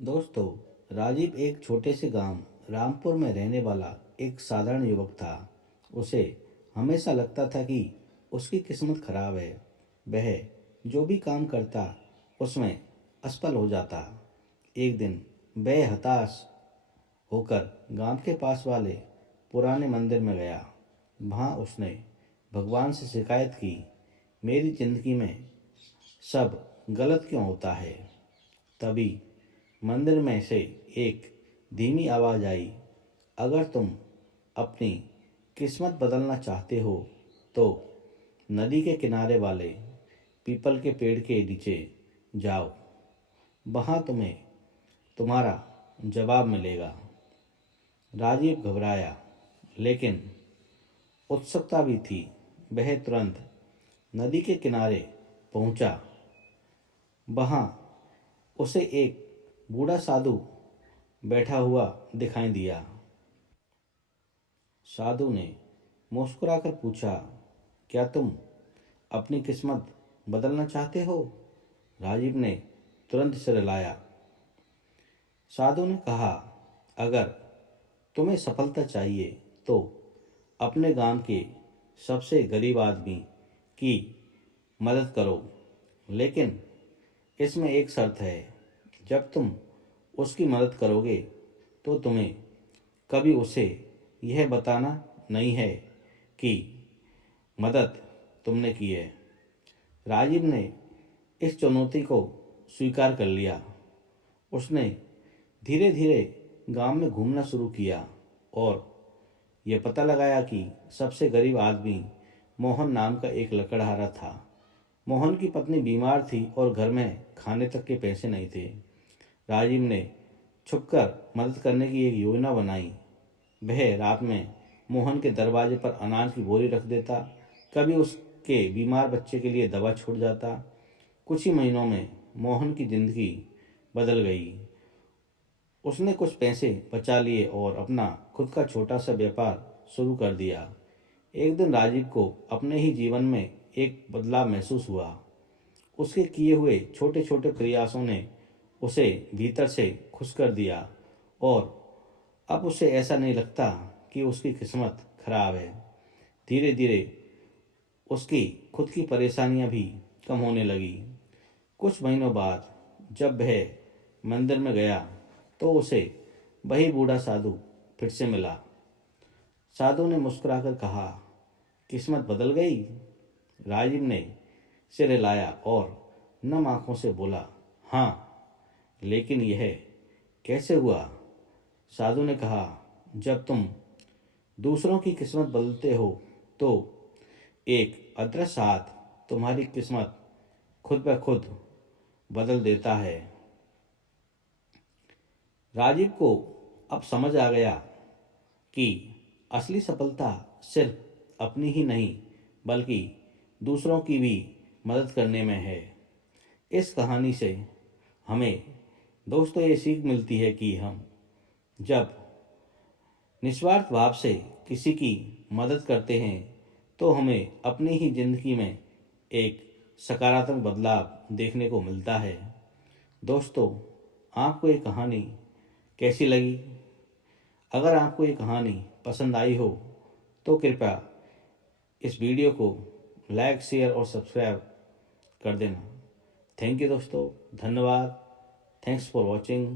दोस्तों, राजीव एक छोटे से गांव रामपुर में रहने वाला एक साधारण युवक था। उसे हमेशा लगता था कि उसकी किस्मत खराब है। वह जो भी काम करता उसमें असफल हो जाता। एक दिन वह हताश होकर गांव के पास वाले पुराने मंदिर में गया। वहां उसने भगवान से शिकायत की, मेरी जिंदगी में सब गलत क्यों होता है। तभी मंदिर में से एक धीमी आवाज़ आई, अगर तुम अपनी किस्मत बदलना चाहते हो तो नदी के किनारे वाले पीपल के पेड़ के नीचे जाओ। वहाँ तुम्हें तुम्हारा जवाब मिलेगा। राजीव घबराया, लेकिन उत्सुकता भी थी। वह तुरंत नदी के किनारे पहुंचा। वहाँ उसे एक बूढ़ा साधु बैठा हुआ दिखाई दिया। साधु ने मुस्कुराकर पूछा, क्या तुम अपनी किस्मत बदलना चाहते हो? राजीव ने तुरंत सिर हिलाया। साधु ने कहा, अगर तुम्हें सफलता चाहिए तो अपने गांव के सबसे गरीब आदमी की मदद करो, लेकिन इसमें एक शर्त है। जब तुम उसकी मदद करोगे तो तुम्हें कभी उसे यह बताना नहीं है कि मदद तुमने की है। राजीव ने इस चुनौती को स्वीकार कर लिया। उसने धीरे धीरे गांव में घूमना शुरू किया और यह पता लगाया कि सबसे गरीब आदमी मोहन नाम का एक लकड़हारा था। मोहन की पत्नी बीमार थी और घर में खाने तक के पैसे नहीं थे। राजीव ने छुपकर मदद करने की एक योजना बनाई। वह रात में मोहन के दरवाजे पर अनाज की बोरी रख देता। कभी उसके बीमार बच्चे के लिए दवा छूट जाता। कुछ ही महीनों में मोहन की जिंदगी बदल गई। उसने कुछ पैसे बचा लिए और अपना खुद का छोटा सा व्यापार शुरू कर दिया। एक दिन राजीव को अपने ही जीवन में एक बदलाव महसूस हुआ। उसके किए हुए छोटे छोटे प्रयासों ने उसे भीतर से खुश कर दिया और अब उसे ऐसा नहीं लगता कि उसकी किस्मत खराब है। धीरे धीरे उसकी खुद की परेशानियां भी कम होने लगी। कुछ महीनों बाद जब वह मंदिर में गया तो उसे वही बूढ़ा साधु फिर से मिला। साधु ने मुस्कुराकर कहा, किस्मत बदल गई? राजीव ने सिर हिलाया और नम आंखों से बोला, हाँ, लेकिन यह कैसे हुआ? साधु ने कहा, जब तुम दूसरों की किस्मत बदलते हो तो एक अदृश्य हाथ तुम्हारी किस्मत खुद ब खुद बदल देता है। राजीव को अब समझ आ गया कि असली सफलता सिर्फ अपनी ही नहीं बल्कि दूसरों की भी मदद करने में है। इस कहानी से हमें दोस्तों ये सीख मिलती है कि हम जब निस्वार्थ भाव से किसी की मदद करते हैं तो हमें अपनी ही जिंदगी में एक सकारात्मक बदलाव देखने को मिलता है। दोस्तों, आपको ये कहानी कैसी लगी? अगर आपको ये कहानी पसंद आई हो तो कृपया इस वीडियो को लाइक, शेयर और सब्सक्राइब कर देना। थैंक यू दोस्तों, धन्यवाद। Thanks for watching.